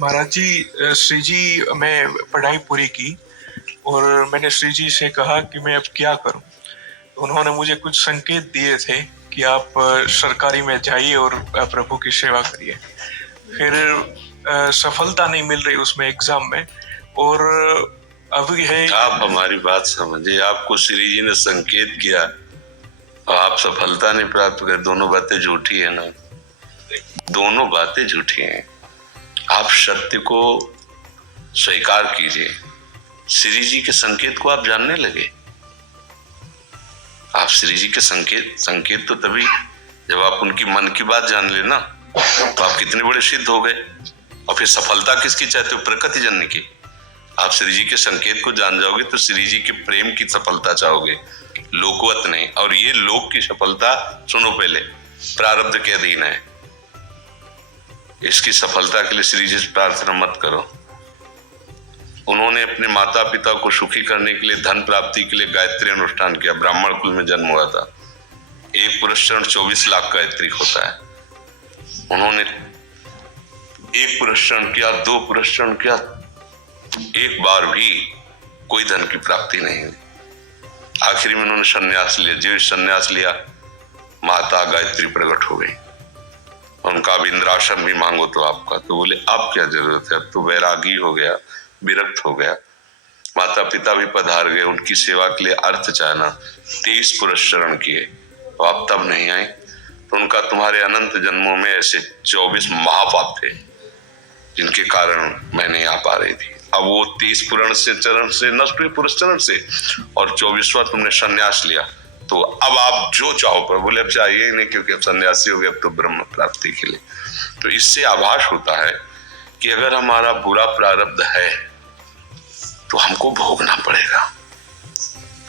महाराज जी, श्री जी, मैं पढ़ाई पूरी की और मैंने श्री जी से कहा कि मैं अब क्या करूं। उन्होंने मुझे कुछ संकेत दिए थे कि आप सरकारी में जाइए और प्रभु की सेवा करिए। फिर सफलता नहीं मिल रही उसमें एग्जाम में, और अभी है। आप हमारी बात समझिए, आपको श्री जी ने संकेत किया और आप सफलता नहीं प्राप्त कर, दोनों बातें झूठी है ना, दोनों बातें झूठी हैं। आप सत्य को स्वीकार कीजिए। श्री जी के संकेत को आप जानने लगे। आप श्री जी के संकेत तो तभी जब आप उनकी मन की बात जान लेना, तो आप कितने बड़े सिद्ध हो गए। और फिर सफलता किसकी चाहते हो? प्रकृति जननी की। आप श्री जी के संकेत को जान जाओगे तो श्री जी के प्रेम की सफलता चाहोगे, लोकवत नहीं। और ये लोक की सफलता, सुनो पहले, प्रारब्ध के अधीन है। इसकी सफलता के लिए श्री जी से प्रार्थना मत करो। उन्होंने अपने माता पिता को सुखी करने के लिए, धन प्राप्ति के लिए गायत्री अनुष्ठान किया। ब्राह्मण कुल में जन्म हुआ था। एक पुरस्चरण 24 लाख गायत्री होता है। उन्होंने एक पुरस्चरण किया, 2 पुरस्चरण किया, एक बार भी कोई धन की प्राप्ति नहीं हुई। आखिरी में उन्होंने संन्यास लिया। जो संन्यास लिया, माता गायत्री प्रकट हो गई। उनका अब इंद्रासन भी मांगो तो आपका, तो बोले अब क्या जरूरत है, अब तो वैरागी हो गया, विरक्त हो गया। माता पिता भी पधार गए, उनकी सेवा के लिए अर्थ चाहना। 23 पुरस्चरण किए, तो आप तब नहीं आए। तो उनका तुम्हारे अनंत जन्मों में ऐसे 24 महापाप थे जिनके कारण मैं नहीं आ पा रही थी। अब वो 23 पुरण से चरण से नष्ट हुए, पुरस्चरण से, और 24वां तुमने संन्यास लिया। तो अब आप जो चाहो, पर बोले अब चाहिए ही नहीं, क्योंकि अब सन्यासी हो गए, अब तो ब्रह्म प्राप्ति के लिए। तो इससे आभास होता है कि अगर हमारा बुरा प्रारब्ध है तो हमको भोगना पड़ेगा।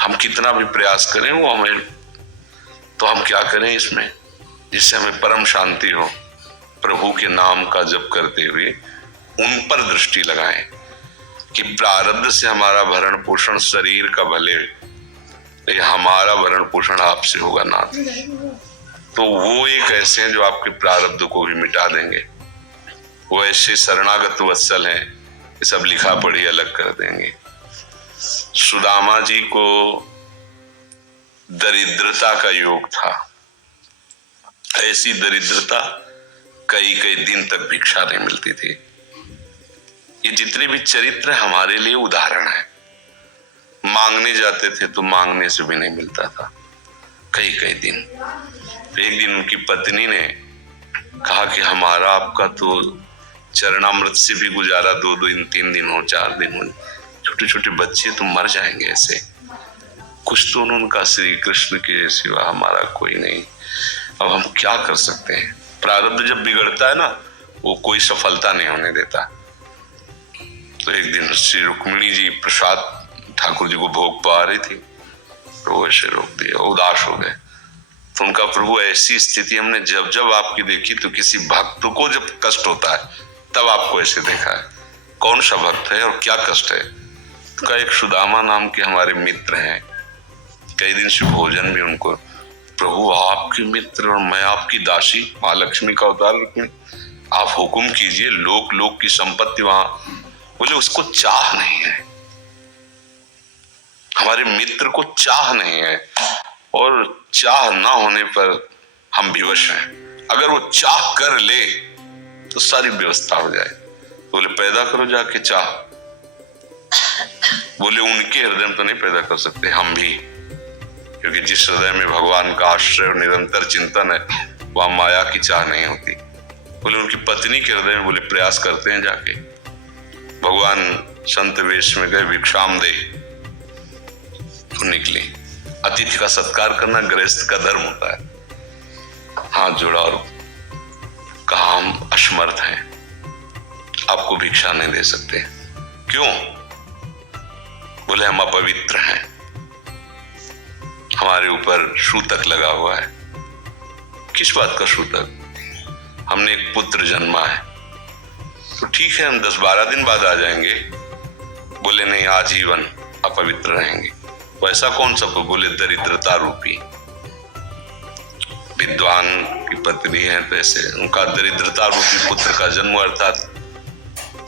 हम कितना भी प्रयास करें वो हमें, तो हम क्या करें इसमें, जिससे हमें परम शांति हो। प्रभु के नाम का जप करते हुए उन पर दृष्टि लगाएं कि प्रारब्ध से हमारा भरण पोषण शरीर का भले, ये हमारा भरण पोषण आपसे होगा ना। तो वो एक ऐसे हैं जो आपके प्रारब्ध को भी मिटा देंगे। वो ऐसे शरणागत वत्सल हैं, ये सब लिखा पढ़ी अलग कर देंगे। सुदामा जी को दरिद्रता का योग था। ऐसी दरिद्रता, कई कई दिन तक भिक्षा नहीं मिलती थी। ये जितने भी चरित्र हमारे लिए उदाहरण है। मांगने जाते थे तो मांगने से भी नहीं मिलता था, कई कई दिन। एक दिन उनकी पत्नी ने कहा कि हमारा आपका तो चरणामृत से भी गुजारा 2 दिन 3 दिन हो, 4 दिन हो, छोटे छोटे बच्चे तो मर जाएंगे ऐसे। कुछ तो उन्होंने कहा, श्री कृष्ण के सिवा हमारा कोई नहीं, अब हम क्या कर सकते हैं। प्रारब्ध जब बिगड़ता है ना, वो कोई सफलता नहीं होने देता। तो एक दिन श्री रुक्मिणी जी प्रसाद ठाकुर जी को भोग पा रही थी, तो ऐसे रोक दिया, उदास हो गए। तो उनका, प्रभु ऐसी स्थिति हमने जब जब आपकी देखी, तो किसी भक्त को जब कष्ट होता है तब आपको ऐसे देखा है। कौन सा भक्त है और क्या कष्ट है? तो का एक सुदामा नाम के हमारे मित्र हैं, कई दिन से भोजन भी उनको, प्रभु आपके मित्र और मैं आपकी दासी, माँ लक्ष्मी का अवतार रुक्मिणी, आप हुक्म कीजिए, लोक लोक की संपत्ति वहां। बोले उसको चाह नहीं है, हमारे मित्र को चाह नहीं है, और चाह ना होने पर हम विवश हैं। अगर वो चाह कर ले तो सारी व्यवस्था हो जाए। बोले पैदा करो जाके चाह। बोले उनके हृदय में तो नहीं पैदा कर सकते, हम भी, क्योंकि जिस हृदय में भगवान का आश्रय और निरंतर चिंतन है, वहां माया की चाह नहीं होती। बोले उनकी पत्नी के हृदय में, बोले प्रयास करते हैं जाके। भगवान संत वेश में गए, भिक्षाम दे, तो निकली। अतिथि का सत्कार करना गृहस्थ का धर्म होता है। हाथ जोड़ा और कहा, हम असमर्थ हैं, आपको भिक्षा नहीं दे सकते। क्यों? बोले हम अपवित्र हैं, हमारे ऊपर सूतक लगा हुआ है। किस बात का सूतक? हमने एक पुत्र जन्मा है। तो ठीक है, हम 10-12 दिन बाद आ जाएंगे। बोले नहीं, आजीवन अपवित्र रहेंगे। वैसा कौन सा? बोले दरिद्रता रूपी। विद्वान की पत्नी है, तो ऐसे उनका दरिद्रता रूपी पुत्र का जन्म, अर्थात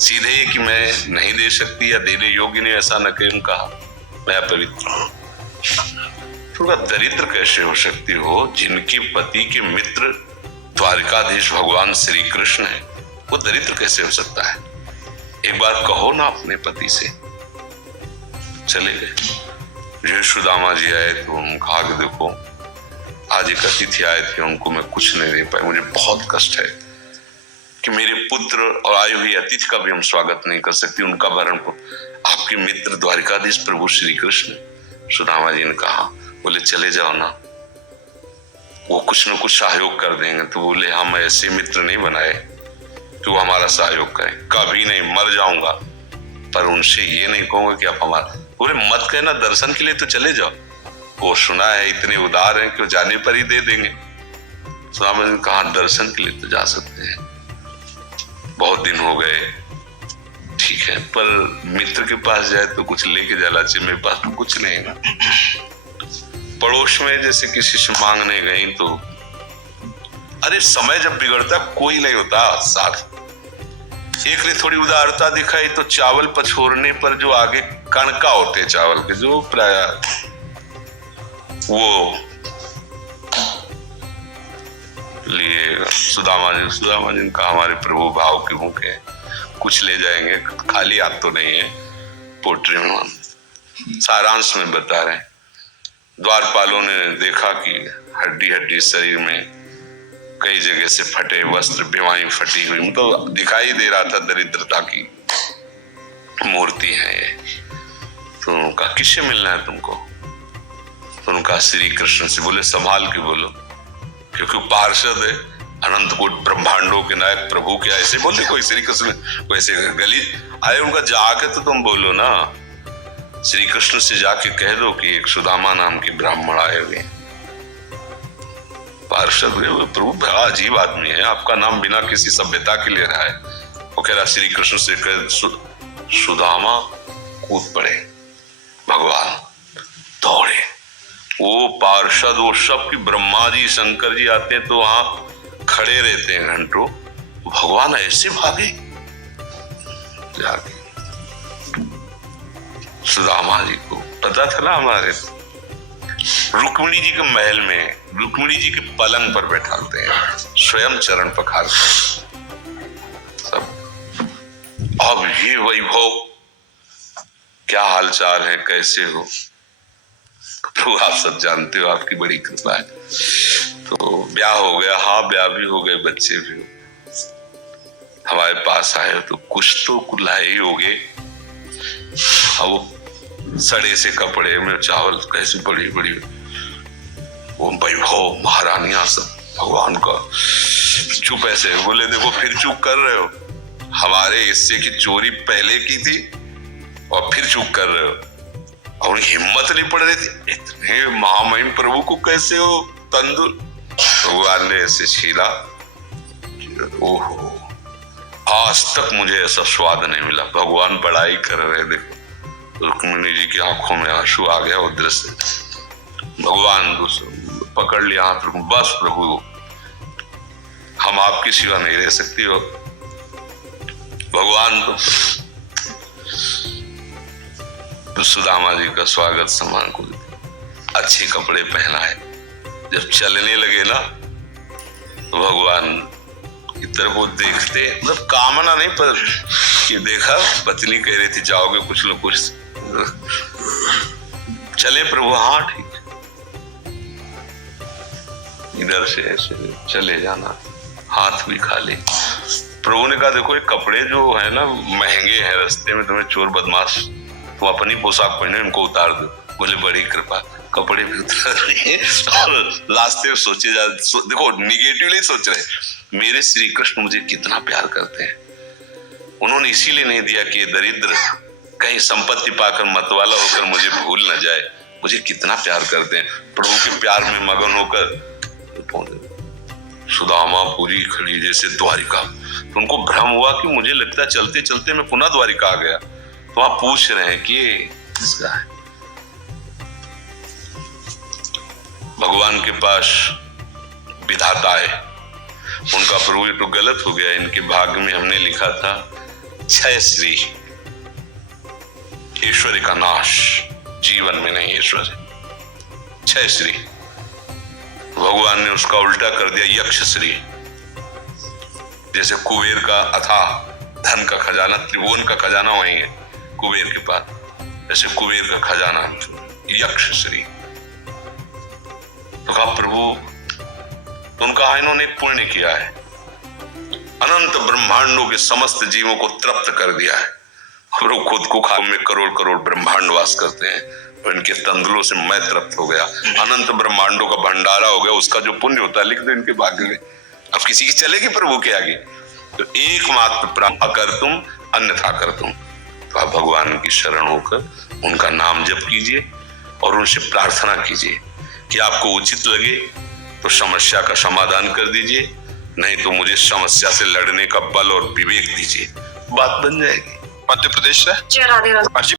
सीधे ही कि मैं नहीं दे सकती या देने योग्य नहीं, ऐसा न कहीं उनका मैं अपवित्र हूं। तो उनका दरिद्र कैसे हो सकती हो? जिनके पति के मित्र द्वारिकाधीश भगवान श्री कृष्ण है, वो दरिद्र कैसे हो सकता है? एक बार कहो ना अपने पति से। चले गए। जो सुदामा जी आए तो उन्होंने कहा कि देखो आज एक अतिथि आए थे, उनको मैं कुछ नहीं दे पाई, मुझे बहुत कष्ट है कि मेरे पुत्र और आए हुए अतिथि का भी हम स्वागत नहीं कर सकते, उनका भरण को आपके मित्र द्वारिकाधीश प्रभु श्री कृष्ण। सुदामा जी ने कहा, बोले चले जाओ ना, वो कुछ न कुछ सहयोग कर देंगे। तो बोले हम ऐसे मित्र नहीं बनाए कि वो हमारा सहयोग करें, कभी नहीं, मर जाऊंगा पर उनसे ये नहीं कहूंगा कि आप हमारा। बोले मत कहना, दर्शन के लिए तो चले जाओ, वो सुना है इतने उदार हैं कि वो जाने पर ही दे देंगे। सुदामा जी ने कहा दर्शन के लिए तो जा सकते हैं, बहुत दिन हो गए, ठीक है, पर मित्र के पास जाए तो कुछ लेके जाना चाहिए, मेरे पास तो कुछ नहीं है। पड़ोस में जैसे किसी से मांगने गई तो अरे समय जब बिगड़ता कोई नहीं होता साथ। एक ने थोड़ी उदारता दिखाई तो चावल पछोरने पर जो आगे कणका होते चावल के, जो प्राय वो लिए सुदामा जी ने कहा हमारे प्रभु भाव के भूखे, कुछ ले जाएंगे, खाली हाथ तो नहीं है। पोट्री में सारांश में बता रहे हैं, द्वारपालों ने देखा कि हड्डी हड्डी शरीर में कई जगह से फटे वस्त्र, बीमारी फटी हुई, मतलब दिखाई दे रहा था दरिद्रता की मूर्ति है ये। तो उनका किससे मिलना है तुमको? तो उनका श्री कृष्ण से। बोले संभाल के बोलो, क्योंकि पार्षद है, अनंत कोट ब्रह्मांडों के नायक प्रभु के ऐसे बोले कोई श्री कृष्ण वैसे गली आए, उनका जाके तो तुम बोलो ना, श्री कृष्ण से जाके कह दो कि एक सुदामा नाम की ब्राह्मण आए हुए। पार्षद प्रभु बड़ा अजीब आदमी है, आपका नाम बिना किसी सभ्यता के ले रहा है। वो कह रहा श्री कृष्ण से कह सुदामा कूद पड़े, भगवान दौड़े। वो पार्षद वो सब की ब्रह्मा जी शंकर जी आते हैं तो वहां खड़े रहते हैं घंटों, भगवान ऐसे भागे जाके। सुदामा जी को पता था ना, हमारे रुक्मिणी जी के महल में रुक्मिणी जी के पलंग पर बैठाते हैं, स्वयं चरण पखारते सब। अब ये वैभव, क्या हालचाल है, कैसे हो? तो आप सब जानते हो, आपकी बड़ी कृपा है। तो ब्याह हो गया, हाँ ब्याह भी हो गए, बच्चे भी हो। हमारे पास आए हो तो कुछ तो कुल्हाई हो गए। अब वो सड़े से कपड़े में चावल कैसी बड़ी बड़ी वो वैभव, महारानियां सब भगवान का। चुप ऐसे बोले देखो फिर चुप कर रहे हो, हमारे हिस्से की चोरी पहले की थी और फिर चुप कर रहे हो। और हिम्मत नहीं पड़ रही थी, इतने महामहिम प्रभु को कैसे हो तंदुर। भगवान ने ऐसे छीला, ओहो आज तक मुझे ऐसा स्वाद नहीं मिला। भगवान बड़ाई कर रहे, देखो रुक्मिणी जी की आंखों में आंसू आ गया वो दृश्य। भगवान पकड़ लिया हाथ, बस प्रभु हम आपकी सिवा नहीं रह सकती हो। भगवान तो सुदामा जी का स्वागत सम्मान को अच्छे कपड़े पहनाए। जब चलने लगे ना तो भगवान की तरफ वो देखते, मतलब कामना नहीं पर कि देखा पत्नी कह रही थी जाओगे कुछ न कुछ, चले प्रभु, हाँ ठीक, इधर से ऐसे चले जाना, हाथ भी खाली। प्रभु ने कहा देखो ये कपड़े जो है ना महंगे हैं, रास्ते में तुम्हें चोर बदमाश तो अपनी पोशाक पहने इनको उतार दो। बोले बड़ी कृपा, कपड़े भी उतार रहे और रास्ते में सोचे जा देखो निगेटिवली सोच रहे, मेरे श्री कृष्ण मुझे कितना प्यार करते हैं। उन्होंने इसीलिए नहीं दिया कि दरिद्र कहीं संपत्ति पाकर मतवाला होकर मुझे भूल न जाए, मुझे कितना प्यार करते हैं। प्रभु के प्यार में मगन होकर सुदामा पूरी खड़ी जैसे द्वारिका। तो उनको भ्रम हुआ कि मुझे लगता है चलते चलते मैं पुनः द्वारिका आ गया। तो आप पूछ रहे हैं कि ये किसका है? भगवान के पास विधाता है। उनका प्रभु ये तो गलत हो गया, इनके भाग्य में हमने लिखा था 6 श्री, ऐश्वर्य का नाश, जीवन में नहीं ऐश्वर्य, 6 श्री। भगवान ने उसका उल्टा कर दिया यक्ष श्री। जैसे कुबेर का अथाह धन का खजाना, त्रिभुवन का खजाना वही है कुबेर के पास, जैसे कुबेर का खजाना यक्ष श्री। तो कहा प्रभु, उनका इन्होंने पुण्य किया है, अनंत ब्रह्मांडों के समस्त जीवों को तृप्त कर दिया है, और वो खुद को खाने में करोड़ करोड़ ब्रह्मांड वास करते हैं, और इनके तंदुलों से मैं तृप्त हो गया, अनंत ब्रह्मांडों का भंडारा हो गया। उसका जो पुण्य होता है लिख दो इनके भाग्य में। अब किसी की चलेगी प्रभु के आगे? तो एकमात्र प्राप्त कर तुम, अन्यथा कर तुम। तो आप भगवान की शरण होकर उनका नाम जप कीजिए और उनसे प्रार्थना कीजिए कि आपको उचित लगे तो समस्या का समाधान कर दीजिए, नहीं तो मुझे समस्या से लड़ने का बल और विवेक दीजिए, बात बन जाएगी। मध्य प्रदेश से जी राधे राधे। जी